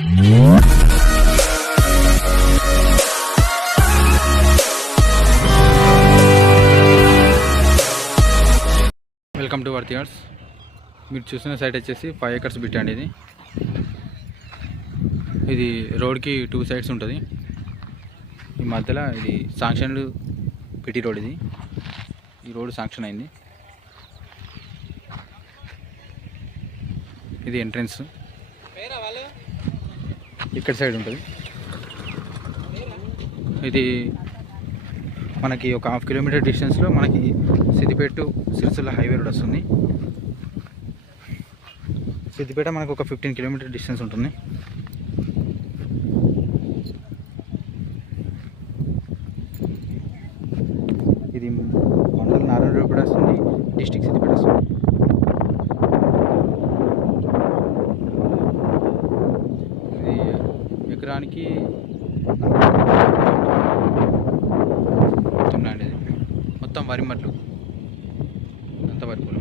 Welcome to వర్తి yards. మీరు చూసిన site వచ్చేసి 5 acres బిట్ అండి. ఇది రోడ్కి 2 sides ఉంటుంది. ఈ మధ్యలో ఇది శాంక్షన్ పిటి రోడ్. ఈ రోడ్ శాంక్షన్ అయింది. ఇది ఎంట్రన్స్ ఇక్కడ సైడ్ ఉంటుంది. ఇది మనకి ఒక 1/2 kilometer డిస్టెన్స్లో మనకి Siddipet to Sircilla highway road వస్తుంది. సిద్దిపేట మనకు ఒక 15 kilometer డిస్టెన్స్ ఉంటుంది. ఇది మండల్ నారాయణపేట వస్తుంది, డిస్టిక్ సిద్దిపేట వస్తుంది. ఇది ఎకరానికి మొత్తం వరి మట్లు అంత వరి పొలం.